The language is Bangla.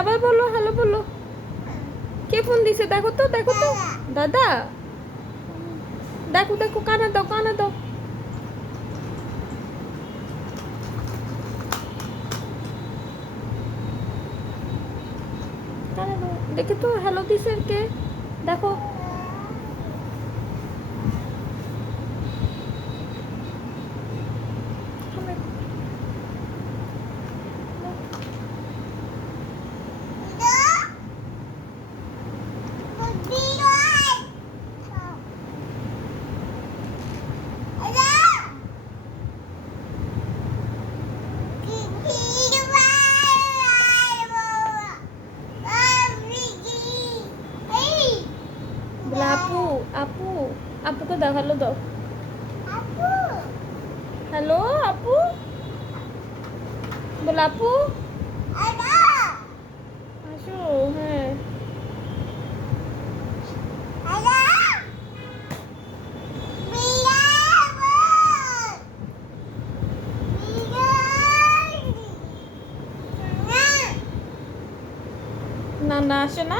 আবার বলো হ্যালো বলো। কে ফোন দিছে দেখো তো দেখো তো। দাদা দেখো দেখো, কানা দাও কানা দাও। কানা দাও, দেখে তো হ্যালো দিছে কে দেখো। বলে আপু আপু, আপুকে দাও হ্যালো দাও। হ্যালো আপু, বলে আপু আসো। হ্যাঁ না না আসে না।